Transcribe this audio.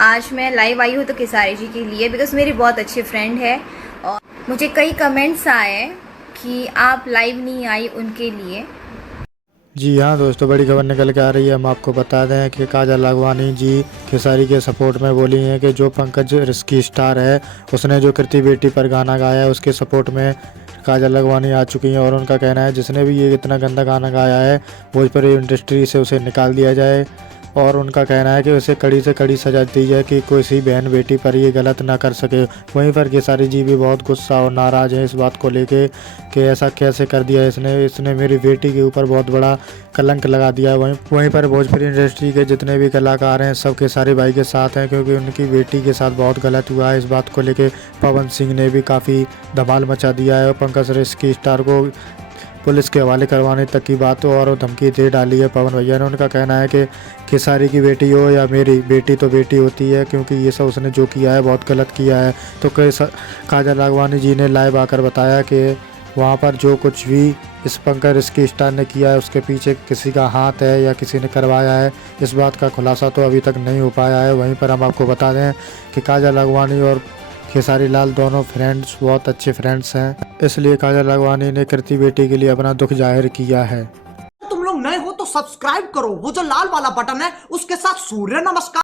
आज मैं लाइव आई हूँ तो खेसारी जी के लिए, बिकॉज मेरी बहुत अच्छी फ्रेंड है और मुझे कई कमेंट्स आए कि आप लाइव नहीं आई उनके लिए। जी हाँ दोस्तों, बड़ी खबर निकल के आ रही है। हम आपको बता दें कि काजल राघवानी जी खेसारी के सपोर्ट में बोली हैं कि जो पंकज रिस्की स्टार है, उसने जो कृति बेटी पर गाना गाया है, उसके सपोर्ट में काजल राघवानी आ चुकी हैं। और उनका कहना है जिसने भी ये इतना गंदा गाना गाया है, भोजपुरी इंडस्ट्री से उसे निकाल दिया जाए। और उनका कहना है कि उसे कड़ी से कड़ी सजा दी जाए कि किसी बहन बेटी पर ये गलत ना कर सके। वहीं पर खेसारी जी भी बहुत गुस्सा और नाराज़ हैं इस बात को लेके कि ऐसा कैसे कर दिया इसने मेरी बेटी के ऊपर बहुत बड़ा कलंक लगा दिया है। वहीं पर भोजपुरी इंडस्ट्री के जितने भी कलाकार हैं, सब खेसारी भाई के साथ हैं, क्योंकि उनकी बेटी के साथ बहुत गलत हुआ है। इस बात को लेके पवन सिंह ने भी काफ़ी धमाल मचा दिया है और पंकज रिस्की स्टार को पुलिस के हवाले करवाने तक की बात और धमकी दे डाली है पवन भैया ने। उनका कहना है कि खेसारी की बेटी हो या मेरी बेटी, तो बेटी होती है, क्योंकि ये सब उसने जो किया है बहुत गलत किया है। तो काजल राघवानी जी ने लाइव आकर बताया कि वहाँ पर जो कुछ भी इस पंकज रिस्की स्टार ने किया है, उसके पीछे किसी का हाथ है या किसी ने करवाया है, इस बात का खुलासा तो अभी तक नहीं हो पाया है। वहीं पर हम आपको बता दें कि काजल राघवानी और खेसारी लाल दोनों फ्रेंड्स बहुत अच्छे फ्रेंड्स हैं, इसलिए काजल राघवानी ने कृति बेटी के लिए अपना दुख जाहिर किया है। तुम लोग नए हो तो सब्सक्राइब करो, वो जो लाल वाला बटन है उसके साथ सूर्य नमस्कार